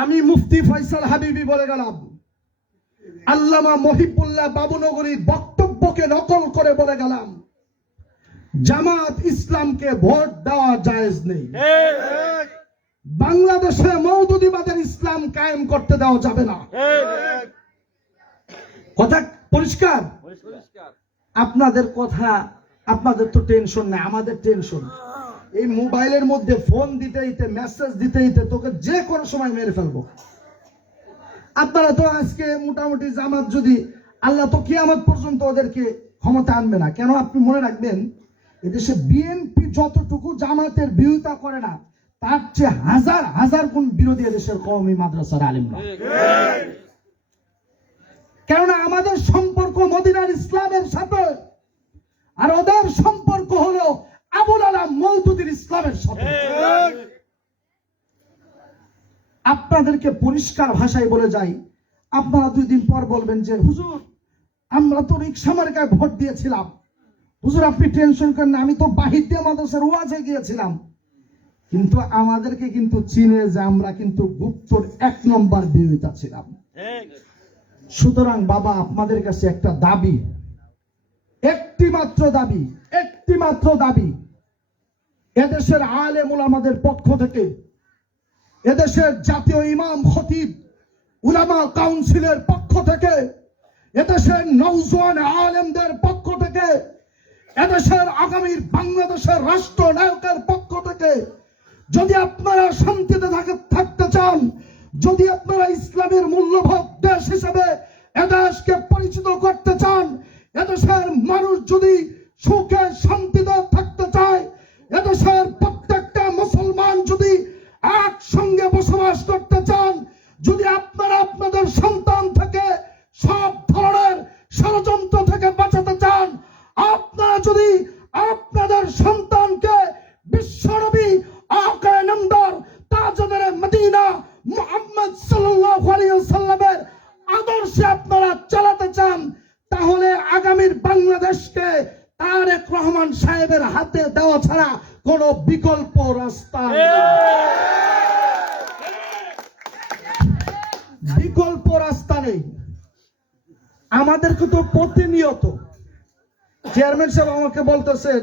আমি মুফতি ফয়সাল হাবিবি বলে গেলাম। আল্লামা মহিবুল্লাহ বাবুনগরীর বক্তব্যকে নকল করে বলে গেলাম জামাত ইসলামকে ভোট দেওয়া জায়েজ নেই। বাংলাদেশে মৌদুদিবাদের ইসলাম কায়েম করতে দেওয়া যাবে না। কথা পরিষ্কার? আপনাদের কথা আপনাদের তো টেনশন নেই আমাদের টেনশন এই মোবাইলের মধ্যে ফোন দিতে দিতে মেসেজ দিতে দিতে তোকে যে কোনো সময় মেরে ফেলব। আপনারা তো আজকে মোটামুটি জামাত যদি আল্লাহ তো কিয়ামত পর্যন্ত ওদেরকে ক্ষমতা আনবে না। কেন আপনি মনে রাখবেন এদেশে বিএনপি যতটুকু জামাতের বিরোধিতা করে না তার চেয়ে হাজার হাজার গুণ বিরোধী এদেশের কওমি মাদ্রাসার আলিমরা। কেননা আমাদের সম্পর্ক মদিনার ইসলামের সাথে আর ওদের সম্পর্ক ইসলামের সাথে আপনাদেরকে পরিষ্কার ভাষায় বলে যাই আপনারা দুই দিন পর বলবেন যে হুজুর আমরা তো রিক্সা মার্কায় ভোট দিয়েছিলাম। হুজুর আপনি টেনশন করেন আমি তো বাহির দিয়ে মাদ্রাসার ওয়াজে গিয়েছিলাম। কিন্তু আমাদেরকে কিন্তু চিনে যে আমরা কিন্তু গুপ্তর এক নম্বর বিরোধিতা ছিলাম। সুতরাং বাবা আপনাদের কাছে একটা দাবি। একটি মাত্র দাবি একটি মাত্র দাবি এদেশের আলেমুল আমাদের পক্ষ থেকে, এদেশের জাতীয় ইমাম খতিব উলামা কাউন্সিলের পক্ষ থেকে, এদেশের নৌজওয়ান আলেমদের পক্ষ থেকে, এদেশের আগামীর বাংলাদেশের রাষ্ট্রনায়কের পক্ষ থেকে, যদি আপনারা শান্তিতে থাকে- থাকতে চান, যদি আপনারা ইসলামের মূল্যবোধ দেশ হিসেবে এদেশকে পরিচিত করতে চান, এদেশের মানুষ যদি সুখে, শান্তিতে বসবাস করতে চান, যদি আপনারা আপনাদের সন্তান থেকে সব ধরনের ষড়যন্ত্র থেকে বাঁচাতে চান, আপনারা যদি আপনাদের সন্তানকে নম্বর তাজদের মদিনা মুহাম্মদ সাল্লাল্লাহু আলাইহি আদর্শে আপনারা চালাতে চান, তাহলে আগামীর বাংলাদেশকে তারেক রহমান সাহেবের হাতে দেওয়া ছাড়া কোনো বিকল্প রাস্তা নেই। বিকল্প রাস্তা নেই আমাদেরকে তো প্রতিনিয়ত চেয়ারম্যান সাহেব আমাকে বলতেছেন